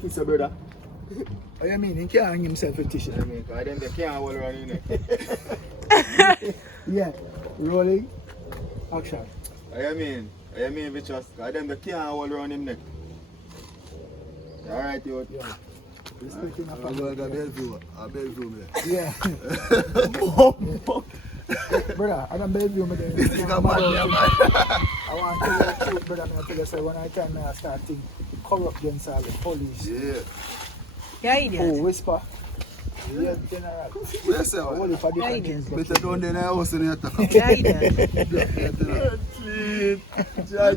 Kiss your brother. What you mean? He can't hang himself with tissue. I mean, because then they can't hold around in it. Yeah. Rolling. Action. I mean, if it's just, because then they can't hold around him neck. Alright, you. Yeah. I'm going to Bellevue. Yeah. Brother, I don't believe you, man. I want to tell you the truth, brother. I tell you, so when I time I start thinking, corrupt themselves, the police. Yeah. Yeah, idiot. Oh, whisper. Yeah, general. Yes, All sir. the different things. Better don't then I house in the attack. Yeah, idiot.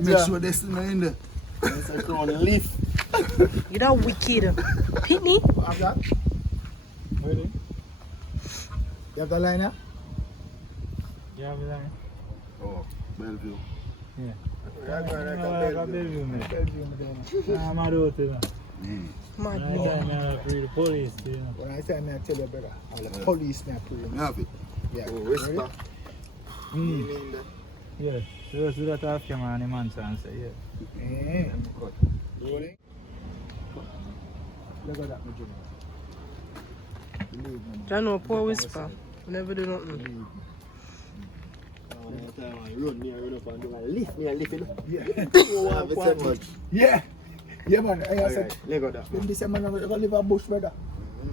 Make sure this is in there. It's a crown and leaf. You know, wicked. Pitney? Have that? Ready? You have the liner? Yeah, we like. Oh, Bellevue. Yeah. Yeah, I got Bellevue, man. I'm out of it. Mad I man. free the police, you know. When I say I tell you, brother, all the police may approve. You have it? Yeah. Oh, whisper. Yeah. So that I have camera and the man and say, yeah. Eh. Rolling. Look at that, my junior. Believe me. John, no poor whisper. Never do nothing. Run me, I run up and do my lift me, I lift it. Yeah. Have it so much. Yeah. Yeah, man. I said, Let go that. when this man going to live a bush, brother.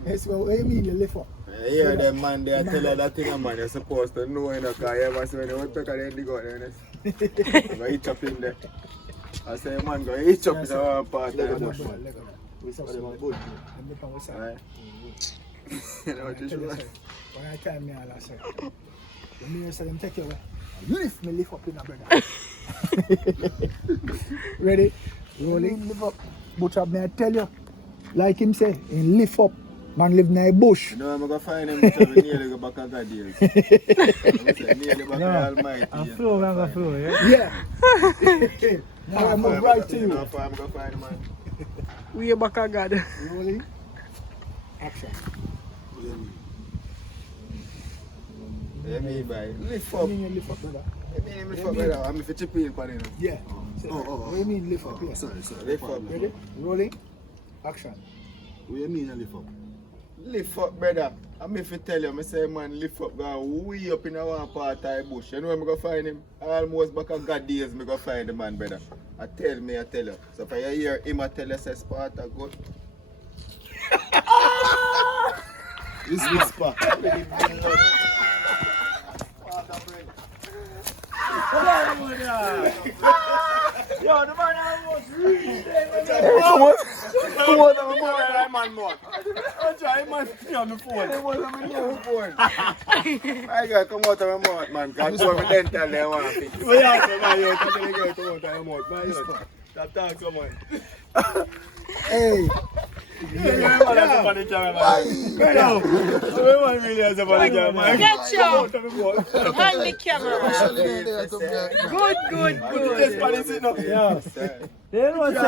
Yes, well, what do you mean you live up? I hear them man, they tell you that thing, man, you're supposed to know in a car. You ever see when they would pick and they go there. I'm going to eat up in there. I say, man, go eat up in our part of the bush. Whisper them a good. I'm looking what's up. You know what you should When I tell me all I say, the mirror say them take you away. You lift me, lift up in a brother. Ready? Rolling. Lift up. Butcher, may I tell you, like him say, in lift up, man live in a bush. You know, I'm going to find him because we nearly go back on that deal. Nearly back on Almighty. I'm flow, I'm going to flow, yeah? Yeah. Now I move right to you. I'm going to find him, man. We are back on God. Rolling. Action. Yeah, me by lift up. What do you mean lift up, brother? I lift up, brother. I'm if you chip in for it. Yeah. What do you mean lift up? Yeah. Sorry. Lift up. Ready? Rolling. Action. What do you mean you lift up? Lift up, brother. I'm if you tell you, I say, man, lift up, go way up in one part of the bush. You know where I'm going to find him? Almost back on God days, I'm going to find the man, brother. I tell you. So if you hear him, I tell you, say, Sparta, good. This whisper. Yo, the man almost reached there. Come on, man, more. I'm trying, man, to on the phone. I gotta come out of my mouth, man, because I'm going to tell them one thing. Well, yeah, so man, you're talking to come out of your mouth, man. Stop talking so much. Hey. Yeah, man, that's up on the camera, man. So we want really as up on the camera, man. Get you. Hand the camera. Good. Catch Spanish, you know. Yeah. They don't want to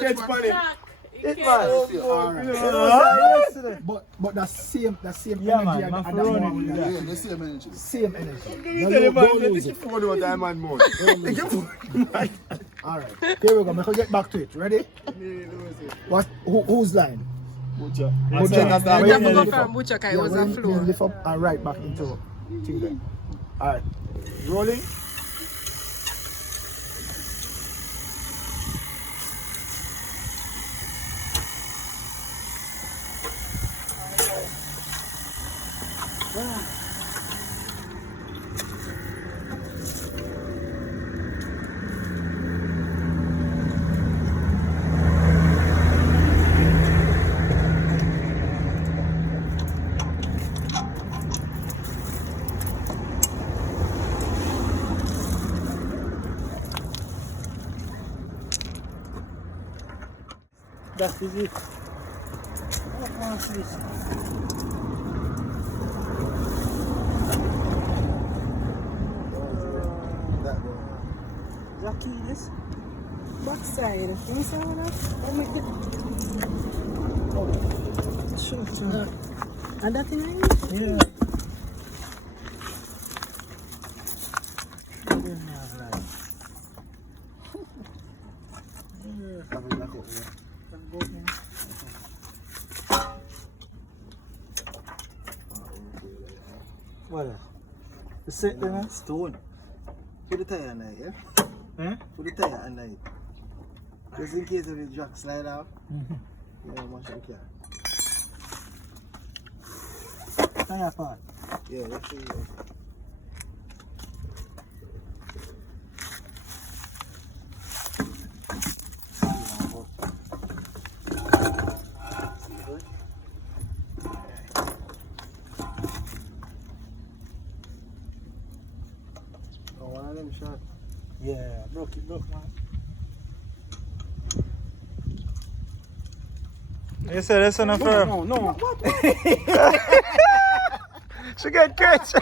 Catch Spanish. But the same Yeah, energy man, at man, that for running, moment. Yeah, the same energy. Same energy. You tell the man, take your phone out of my mouth. Take your phone. Alright, here we go. We'll get back to it. Ready? Whose line? Butcher. Butcher. You have to go from Butcher because it was a when floor. you lift up and right back into thing there. Alright. Rolling. That is it. Lucky this. Backside. Can you see that? Sure. And that thing right? Yeah. Have it back up, yeah. What? The set then? Stone. Put the tire on it, yeah? Eh? Put the tire on it. Just in case if the jack slide out. You know how much you can. Tire part. Yeah, let's see. One of them shot. Yeah, broke man. You said that's on a firm. No. She get catch.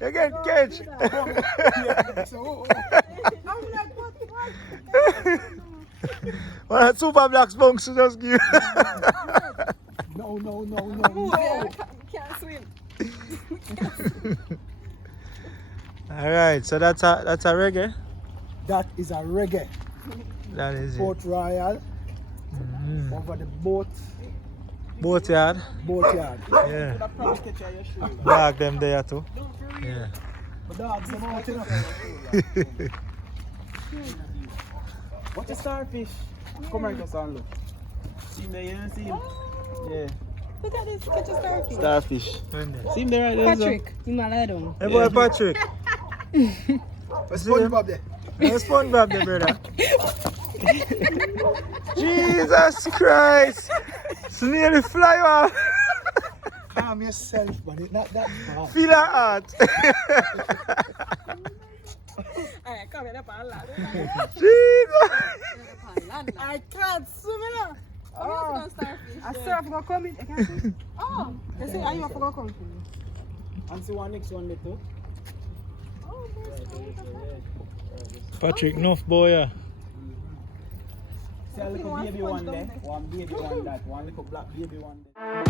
You get catch. Well, super black spunks to just give. No. Can't swim. Alright, so that's a reggae. That is a reggae. That is it. Port Royal. Over the Boatyard. boatyard. Yeah. Dog them there too. Yeah. But dogs, them out, you know. Watch a starfish. Come right us and look. See him there, you don't see him? Yeah. Look at this, catch a starfish. Starfish. See him there right there? Patrick, you might lie down. Hey boy Patrick. What's SpongeBob there? Hey SpongeBob there, brother. Jesus Christ. It's nearly fly off. Calm yourself, man. It's not that bad. Feel her heart. Alright, come here, that's all land. Jesus. I can't swim enough. Oh, you starfish. I still have to go come in. I can't swim. Oh, you see, I have to go come in. And see one next one there too. Oh, Patrick, enough boy. Yeah. See a little baby one there. One baby one that. One little black baby one there.